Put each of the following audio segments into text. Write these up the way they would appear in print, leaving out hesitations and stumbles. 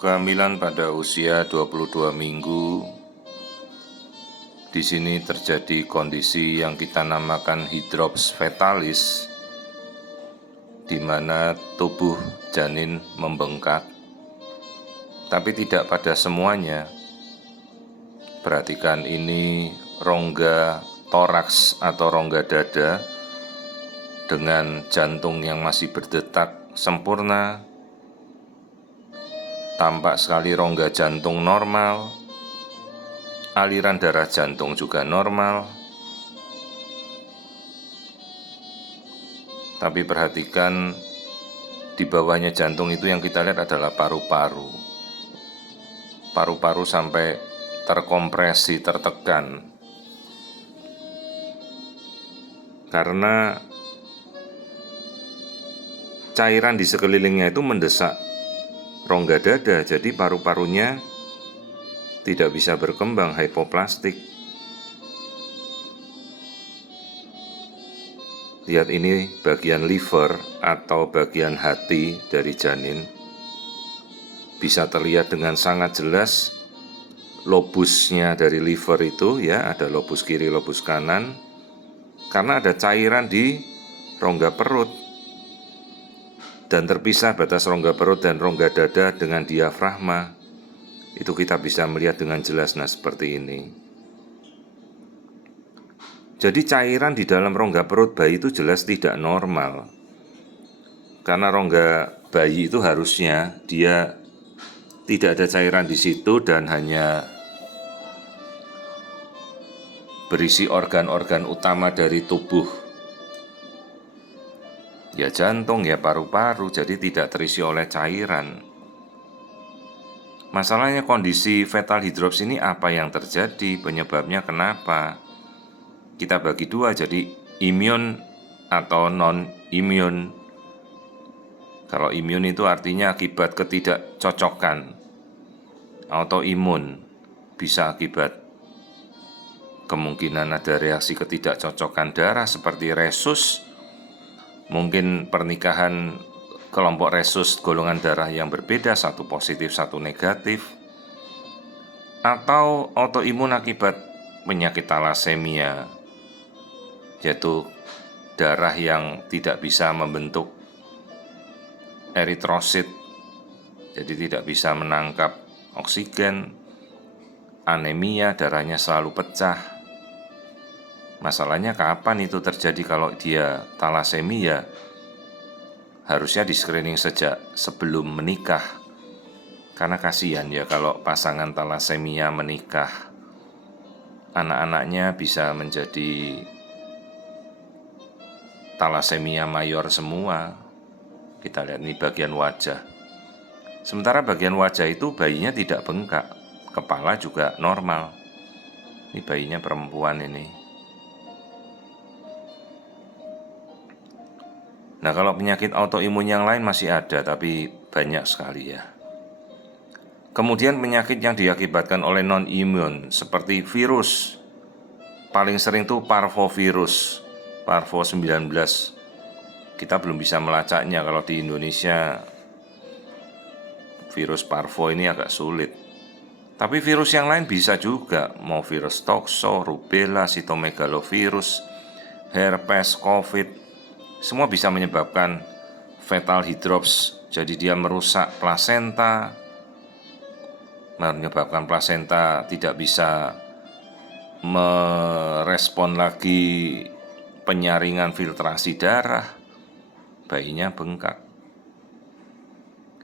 Kehamilan pada usia 22 minggu, di sini terjadi kondisi yang kita namakan hidrops fetalis, di mana tubuh janin membengkak, tapi tidak pada semuanya. Perhatikan ini rongga toraks atau rongga dada dengan jantung yang masih berdetak sempurna, tampak sekali rongga jantung normal, aliran darah jantung juga normal. Tapi perhatikan di bawahnya jantung itu yang kita lihat adalah paru-paru. Paru-paru sampai terkompresi, tertekan. Karena cairan di sekelilingnya itu mendesak rongga dada, jadi paru-parunya tidak bisa berkembang, hypoplastik. Lihat ini bagian liver atau bagian hati dari janin. Bisa terlihat dengan sangat jelas lobusnya dari liver itu, ya, ada lobus kiri, lobus kanan, karena ada cairan di rongga perut. Dan terpisah batas rongga perut dan rongga dada dengan diafragma. Itu kita bisa melihat dengan jelas, nah seperti ini. Jadi cairan di dalam rongga perut bayi itu jelas tidak normal. Karena rongga bayi itu harusnya dia tidak ada cairan di situ dan hanya berisi organ-organ utama dari tubuh. Ya jantung, ya paru-paru, jadi tidak terisi oleh cairan. Masalahnya kondisi fetal hidrops ini apa yang terjadi, penyebabnya kenapa? Kita bagi dua, jadi imun atau non-imun. Kalau imun itu artinya akibat ketidakcocokan. Autoimun bisa akibat kemungkinan ada reaksi ketidakcocokan darah seperti resus, mungkin pernikahan kelompok resus golongan darah yang berbeda, satu positif satu negatif, atau autoimun akibat penyakit talasemia, yaitu darah yang tidak bisa membentuk eritrosit, jadi tidak bisa menangkap oksigen, anemia, darahnya selalu pecah. Masalahnya kapan itu terjadi? Kalau dia talasemia, harusnya di screening sejak sebelum menikah. Karena kasihan ya kalau pasangan talasemia menikah, anak-anaknya bisa menjadi talasemia mayor semua. Kita lihat nih bagian wajah. Sementara bagian wajah itu bayinya tidak bengkak, kepala juga normal. Ini bayinya perempuan ini. Nah, kalau penyakit autoimun yang lain masih ada, tapi banyak sekali ya. Kemudian penyakit yang diakibatkan oleh non-imun seperti virus. Paling sering tuh parvovirus, parvo 19. Kita belum bisa melacaknya, kalau di Indonesia virus parvo ini agak sulit. Tapi virus yang lain bisa juga, mau virus tokso, rubella, sitomegalovirus, herpes, covid, semua bisa menyebabkan fetal hidrops. Jadi dia merusak plasenta, menyebabkan plasenta tidak bisa merespon lagi penyaringan filtrasi darah, bayinya bengkak.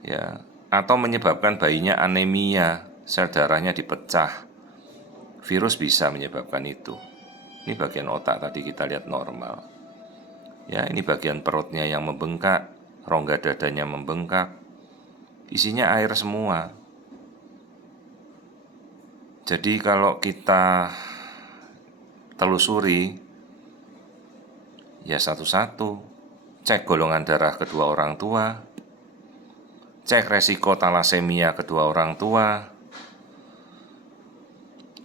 Ya, atau menyebabkan bayinya anemia, sel darahnya dipecah. Virus bisa menyebabkan itu. Ini bagian otak tadi kita lihat normal. Ya, ini bagian perutnya yang membengkak, rongga dadanya membengkak, isinya air semua. Jadi kalau kita telusuri, ya satu-satu, cek golongan darah kedua orang tua, cek resiko talasemia kedua orang tua,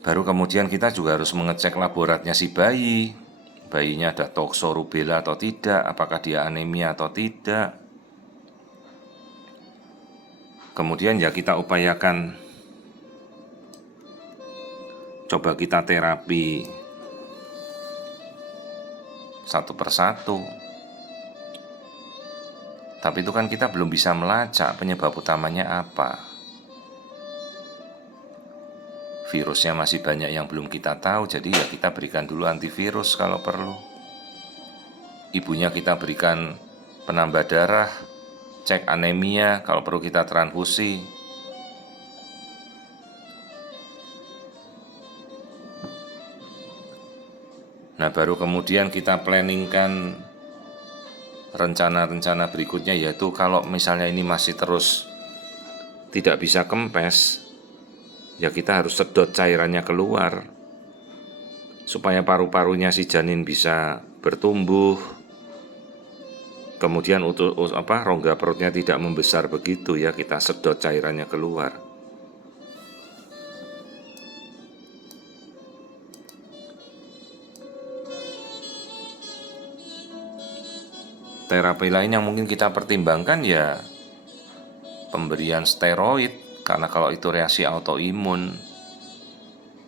baru kemudian kita juga harus mengecek laboratnya si bayi. Bayinya ada tokso, rubella atau tidak, apakah dia anemia atau tidak. Kemudian ya kita upayakan, coba kita terapi satu persatu. Tapi itu kan kita belum bisa melacak penyebab utamanya apa. Virusnya masih banyak yang belum kita tahu, jadi ya kita berikan dulu antivirus kalau perlu. Ibunya kita berikan penambah darah, cek anemia, kalau perlu kita transfusi. Nah, baru kemudian kita planningkan rencana-rencana berikutnya, yaitu kalau misalnya ini masih terus tidak bisa kempes, ya kita harus sedot cairannya keluar supaya paru-parunya si janin bisa bertumbuh. Kemudian rongga perutnya tidak membesar begitu, ya kita sedot cairannya keluar. Terapi lain yang mungkin kita pertimbangkan ya pemberian steroid, karena kalau itu reaksi autoimun.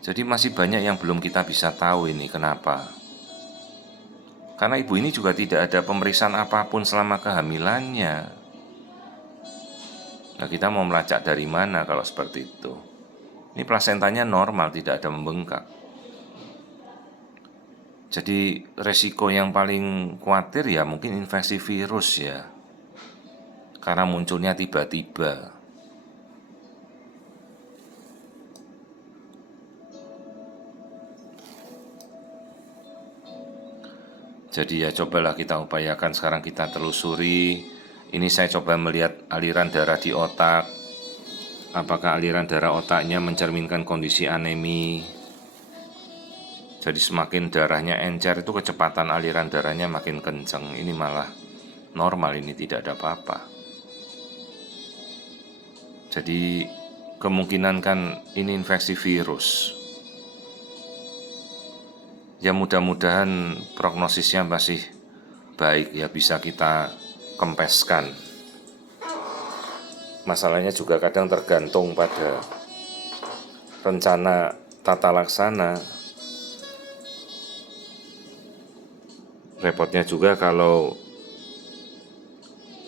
Jadi masih banyak yang belum kita bisa tahu ini kenapa. Karena ibu ini juga tidak ada pemeriksaan apapun selama kehamilannya. Nah, kita mau melacak dari mana kalau seperti itu? Ini plasentanya normal, tidak ada membengkak. Jadi resiko yang paling khawatir ya mungkin infeksi virus ya, karena munculnya tiba-tiba. Jadi ya cobalah kita upayakan, sekarang kita telusuri. Ini saya coba melihat aliran darah di otak. Apakah aliran darah otaknya mencerminkan kondisi anemi? Jadi semakin darahnya encer itu kecepatan aliran darahnya makin kencang. Ini malah normal, ini tidak ada apa-apa. Jadi kemungkinan kan ini infeksi virus. Ya mudah-mudahan prognosisnya masih baik, ya bisa kita kempeskan. Masalahnya juga kadang tergantung pada rencana tata laksana. Repotnya juga kalau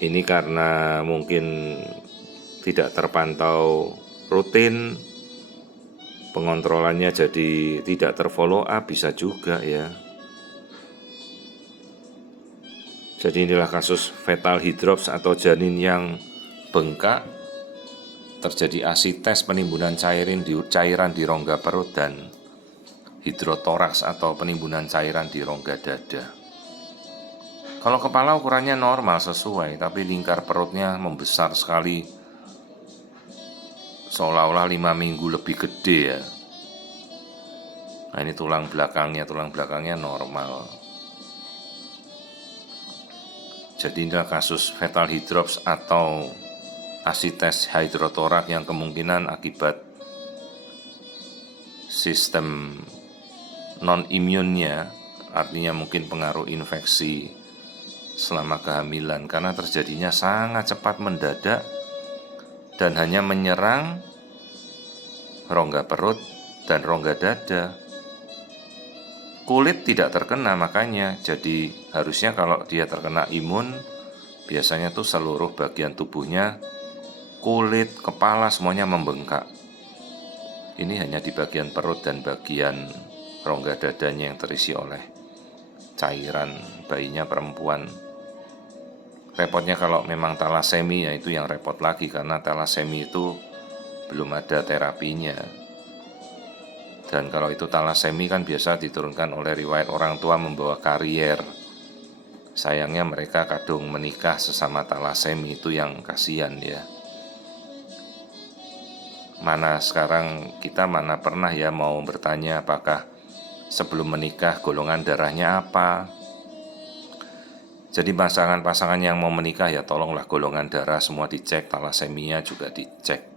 ini karena mungkin tidak terpantau rutin, pengontrolannya jadi tidak terfollow up, bisa juga ya. Jadi inilah kasus fetal hydrops atau janin yang bengkak, terjadi asites penimbunan cairan di rongga perut, dan hidrotoraks atau penimbunan cairan di rongga dada. Kalau kepala ukurannya normal sesuai, tapi lingkar perutnya membesar sekali, seolah-olah 5 minggu lebih gede ya. Nah, ini tulang belakangnya normal. Jadi inilah kasus fetal hydrops atau asites hidrotorak yang kemungkinan akibat sistem non-imunnya, artinya mungkin pengaruh infeksi selama kehamilan, karena terjadinya sangat cepat, mendadak, dan hanya menyerang rongga perut dan rongga dada. Kulit tidak terkena, makanya jadi harusnya kalau dia terkena imun, biasanya tuh seluruh bagian tubuhnya, kulit, kepala, semuanya membengkak. Ini hanya di bagian perut dan bagian rongga dadanya yang terisi oleh cairan. Bayinya perempuan. Repotnya kalau memang talasemi, ya itu yang repot lagi, karena talasemi itu belum ada terapinya. Dan kalau itu talasemi kan biasa diturunkan oleh riwayat orang tua membawa karier. Sayangnya mereka kadung menikah sesama talasemi, itu yang kasihan ya. Mana sekarang kita mana pernah ya mau bertanya apakah sebelum menikah golongan darahnya apa. Jadi pasangan-pasangan yang mau menikah ya tolonglah golongan darah semua dicek, talasemia juga dicek.